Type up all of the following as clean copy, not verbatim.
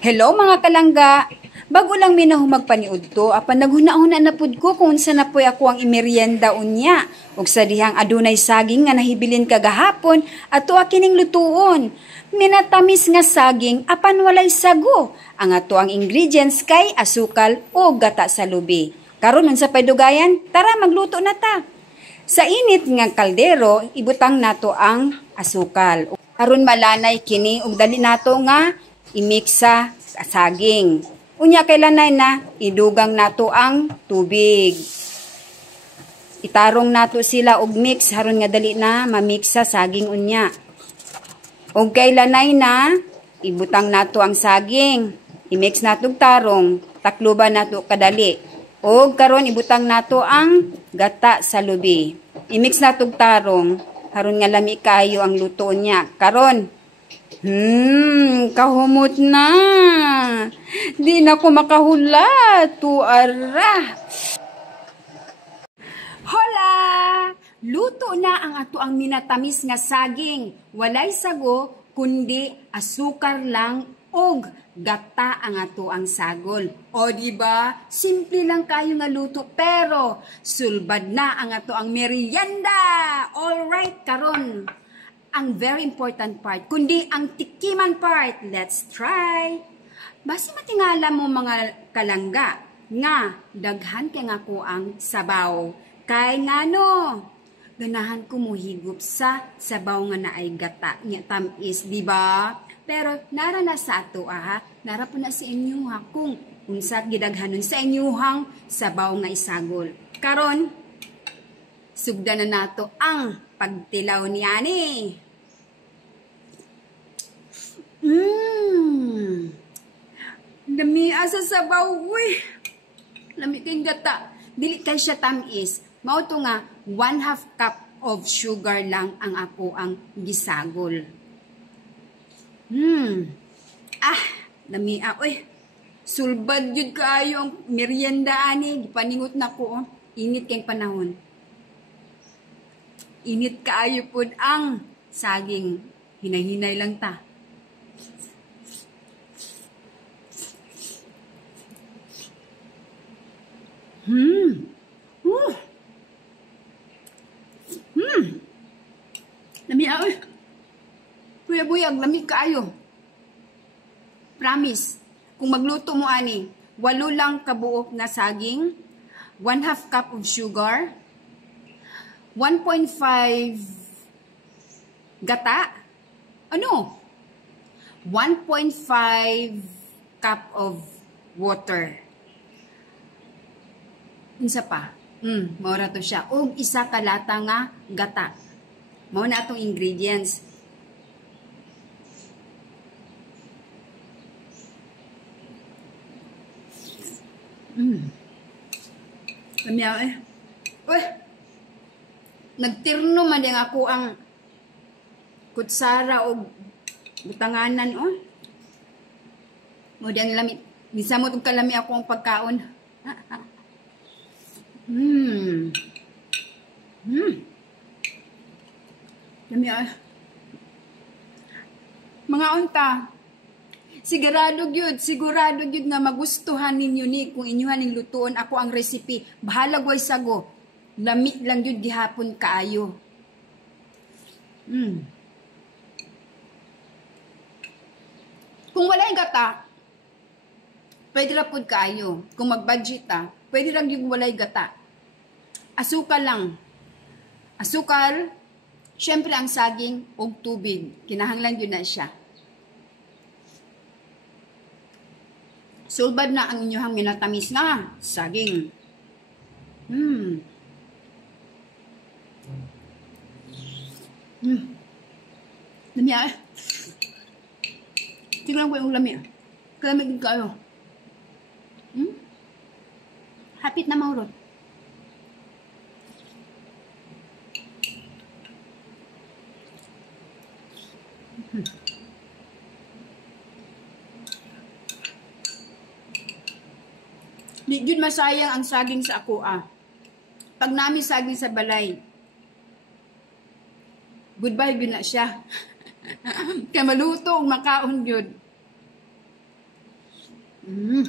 Hello mga kalangga! Bago lang minahumag paniud to, apan naghuna-huna na pud ko kung unsa na poy ako ang imerienda unya. Ug sa dihang adunay saging nga nahibilin kagahapon, ato kining lutuon. Minatamis nga saging apan walay sago. Ang ato ang ingredients kay asukal o gata sa lubi. Karon unsa pay dugayan? Tara magluto na ta. Sa init nga kaldero, ibutang nato ang asukal. Aron malanay kini ug dali nato nga imiksa saging. Unya kailanay na idugang nato ang tubig. Itarong nato sila og mix haron nga dali na mamiksa saging unya. Og kailanay na ibutang nato ang saging. I-mix nato og tarong, takluban nato kadali. Og karon ibutang nato ang gata sa lubi. I-mix nato og tarong haron nga lami kayo ang luto niya. Karon kahumot na. Di na ko makahula. Tuara. Hola! Luto na ang ato ang minatamis nga saging. Walay sago, kundi asukar lang og gata ang ato ang sagol. O diba? Simple lang kayo nga luto pero sulbad na ang ato ang merienda. Alright, karon. Ang very important part, kundi ang tikiman part. Let's try! Basi matingala mo mga kalangga, nga daghan kay nga ko ang sabaw. Kay nga no, ganahan ko mohigop sa sabaw nga naay gata, nga tamis, di ba? Pero nara na sa ato nara po na sa inyo kung unsa gidaghanon sa inyuhang sabaw nga isagol. Karon, sugda na nato ang pagtilaw niyani. Dami asa sabaw, uy. Lami kayong gata. Dili kay siya tamis. Mao to nga 1/2 cup of sugar lang ang ako ang gisagol. Dami uy. Sulbad jud kaayo ang merienda ani, gipaningot na ko. Init kayong panahon. Init kaayo pud ang saging. Hinay-hinay lang ta. Lami ay. Kuya buyag, lami kaayo. Promise, kung magluto mo ani, 8 lang kabuok na saging, 1/2 cup of sugar, 1.5 gata, 1.5 cup of water. Unsa pa? Maura to siya. Og isa ka lata nga gata. Mao na atong ingredients. Kamiyaw Uy! Nagtirno man din ako ang kutsara o butanganan Mo din lami. Nisamot og kalami ako ang pagkaon. Dami mga unta, sigurado gyud nga magustuhan ninyo ni kung inyuhan ning lutuon ako ang recipe. Bahala way sago. Lami lang gyud gihapon kaayo. Kung walay gata, pwede ra pud kaayo. Kung mag-budget pwede lang yung walay gata. Asukal lang. Asukal, syempre ang saging og tubig. Kinahanglan yun na siya. Sulbad na ang inyong minatamis na saging. Lami Tingnan ko yung lami Kalamig kayo. Hapit na maurot. Di jud masayang ang saging sa ako Pag nami saging sa balay, goodbye yun na siya. Kaya maluto, makaon yun. Mm.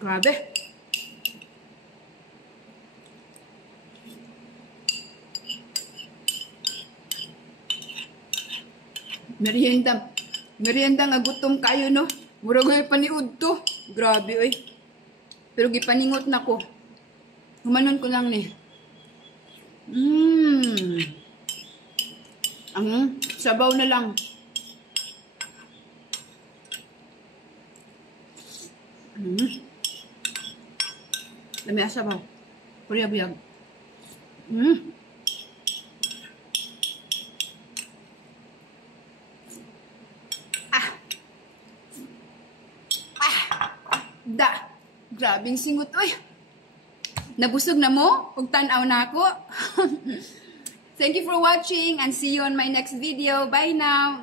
Grabe. Merienda. Merienda nga gutom kayo, no? Murag ay paniud to. Grabe, oy. Pero gipaningot na ko. Humanon ko lang ni. Ang sabaw na lang. Lami sabaw. Puriyab-yab. Da. Grabing singot, oy. Nabusog na mo? Ug tan-aw na ako. Thank you for watching and see you on my next video. Bye now.